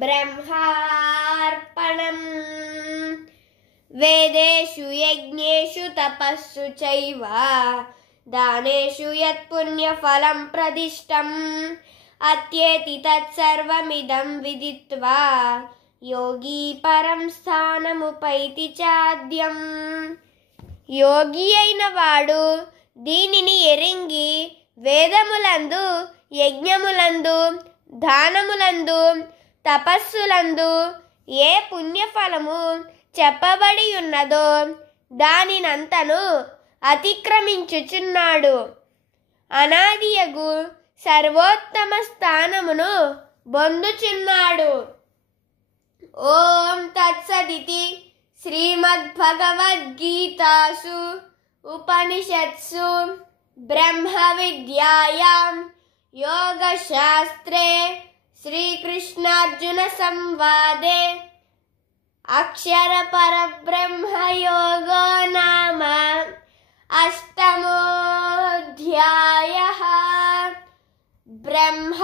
బ్రహ్మార్పణం. వేదేషు యజ్ఞేషు తపస్సు చైవ దానేషు యత్పుణ్యఫలం ప్రదిష్టం అత్యేతి తత్సర్వమిదం విదిత్వా యోగి పరం స్థానముపైతి చాద్యం. యోగి అయిన వాడు దీనిని ఎరింగి వేదములందు, యజ్ఞములందు, దానములందు, తపస్సులందు ఏ పుణ్యఫలము చెప్పబడి ఉన్నదో దానినంతను అతిక్రమించుచున్నాడు. అనాదియగు సర్వోత్తమ స్థానమును పొందుచున్నాడు. ఓం తత్సదితి శ్రీమద్భగవద్గీతాసు ఉపనిషత్సు బ్రహ్మ విద్యాయాం యోగశాస్త్రే శ్రీకృష్ణార్జున సంవాదే అక్షర పరబ్రహ్మ యోగో నామ అష్టమోऽధ్యాయః. బ్రహ్మ